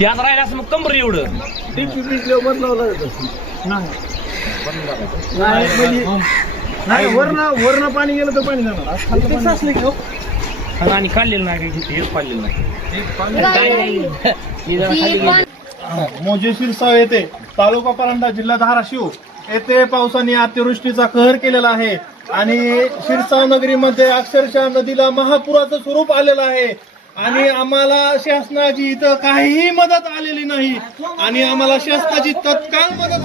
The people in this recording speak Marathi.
यात राहिला असं मग कंबर एवढं. नाही. म्हणजे नाही. वरनं वरनं पाणी गेलं तर पाणी जाणार. पाणी जाणार. आणि काढलेलं नाही काही हेच काढलेलं नाही. काय नाही हे जरा खाली गेलं. मोजे शिरसाव येथे तालुका परांडा जिल्हा धाराशिव. येथे पावसाने अतिवृष्टीचा कहर केलेला आहे. आणि शिरसाव नगरीमध्ये अक्षरशः नदीला महापुराचं स्वरूप आलेलं आहे. आणि आम्हाला शासनाची इथं काहीही मदत आलेली नाही. आणि आम्हाला शासनाची तत्काळ मदत